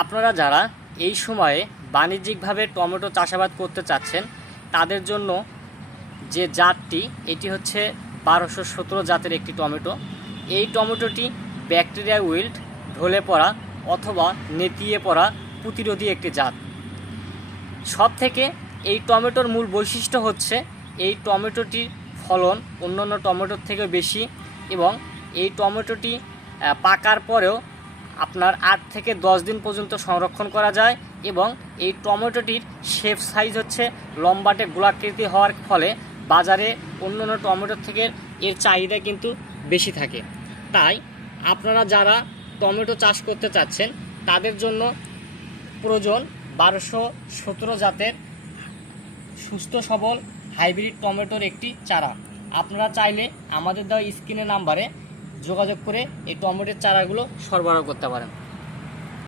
আপনারা যারা এই সময়ে বাণিজ্যিকভাবে টমেটো চাষাবাদ করতে চাচ্ছেন তাদের জন্য যে জাতটি এটি হচ্ছে 1217 জাতের একটি টমেটো। এই টমেটোটি ব্যাকটেরিয়া উইল্ট, ঢলে পড়া অথবা নেতিয়ে পড়া প্রতিরোধী একটি জাত। সব থেকে এই টমেটোর মূল বৈশিষ্ট্য হচ্ছে এই টমেটোটির ফলন অন্যান্য টমেটোর থেকে বেশি এবং এই টমেটোটি পাকার পরেও আপনার 8 থেকে 10 দিন পর্যন্ত সংরক্ষণ করা যায় এবং এই টমেটোটির শেপ সাইজ হচ্ছে লম্বাটে গোলাকৃতি হওয়ার ফলে বাজারে অন্যান্য টমেটোর থেকে এর চাহিদা কিন্তু বেশি থাকে। তাই আপনারা যারা টমেটো চাষ করতে চাচ্ছেন তাদের জন্য প্রয়োজন 1217 জাতের সুস্থ সবল হাইব্রিড টমেটোর একটি চারা। আপনারা চাইলে আমাদের দেওয়া স্ক্রিনের নাম্বারে যোগাযোগ করে এই টমেটোর চারাগুলো সরবরাহ করতে পারেন।